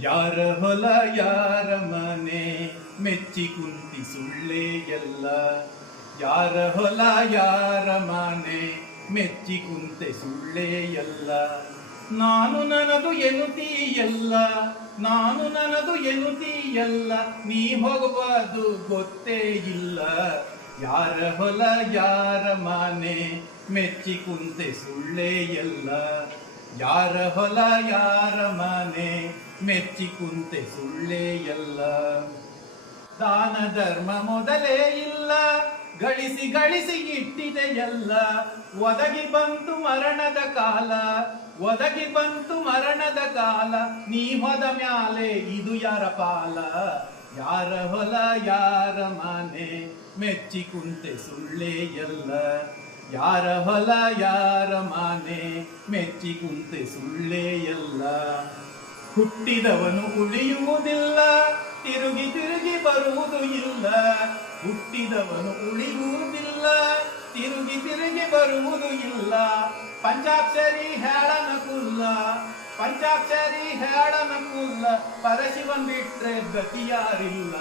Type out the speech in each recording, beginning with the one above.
ಯಾರ ಹೊಲ, ಯಾರ ಮನೆ, ಮೆಚ್ಚಿ ಕುಂತಿ ಸುಳ್ಳೇ ಎಲ್ಲ. ಯಾರ ಹೊಲ, ಯಾರ ಮನೆ, ಮೆಚ್ಚಿ ಕುಂತೆ ಸುಳ್ಳೇ ಎಲ್ಲ. ನಾನು ನನದು ಎನ್ನುತ್ತೀಯಲ್ಲ ನಾನು ನನದು ಎನ್ನುತ್ತೀಯಲ್ಲ ನೀ ಹೋಗುವುದು ಗೊತ್ತೇ ಇಲ್ಲ. ಯಾರ ಹೊಲ, ಯಾರ ಮನೆ, ಮೆಚ್ಚಿ ಕುಂತೆ ಸುಳ್ಳೇ ಎಲ್ಲ. ಯಾರ ಹೊಲ, ಯಾರ ಮನೆ, ಮೆಚ್ಚಿ ಕುಂತೆ ಸುಳ್ಳೇ ಎಲ್ಲ. ದಾನ ಧರ್ಮ ಮೊದಲೇ ಇಲ್ಲ, ಗಳಿಸಿ ಗಳಿಸಿ ಇಟ್ಟಿದೆ ಎಲ್ಲ. ಒದಗಿ ಬಂತು ಮರಣದ ಕಾಲ, ಒದಗಿ ಬಂತು ಮರಣದ ಕಾಲ, ನೀ ಹೊದ ಮ್ಯಾಲೆ ಇದು ಯಾರ ಪಾಲ? ಯಾರ ಹೊಲ, ಯಾರ ಮನೆ, ಮೆಚ್ಚಿ ಕುಂತೆ ಸುಳ್ಳೇ ಎಲ್ಲ. ಯಾರ ಹೊಲ, ಯಾರ ಮಾನೆ, ಮೆಚ್ಚಿ ಕುಂತೆ ಸುಳ್ಳೇ ಎಲ್ಲ. ಹುಟ್ಟಿದವನು ಉಳಿಯುವುದಿಲ್ಲ, ತಿರುಗಿ ತಿರುಗಿ ಬರುವುದು ಇಲ್ಲ. ಹುಟ್ಟಿದವನು ಉಳಿಯುವುದಿಲ್ಲ, ತಿರುಗಿ ತಿರುಗಿ ಬರುವುದು ಇಲ್ಲ. ಪಂಚಾಕ್ಷರಿ ಹೇಳನ ಕುಲ್ಲ, ಪಂಚಾಕ್ಷರಿ ಹೇಳನ ಕುಲ್ಲ. ಪರಶಿವನ್ ಬಿಟ್ರೆ ಗತಿಯಾರಿಲ್ಲ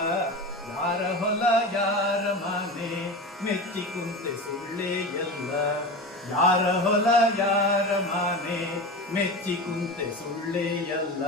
ಯಾರ ಹೊಲ, ಯಾರ ಮನೆ? ಮೆಚ್ಚಿ ಕುಂತೆ ಸುಳ್ಳೇ ಎಲ್ಲ. ಯಾರ ಹೊಲ, ಯಾರ ಮನೆ? ಮೆಚ್ಚಿ ಕುಂತೆ ಸುಳ್ಳೇ ಎಲ್ಲ.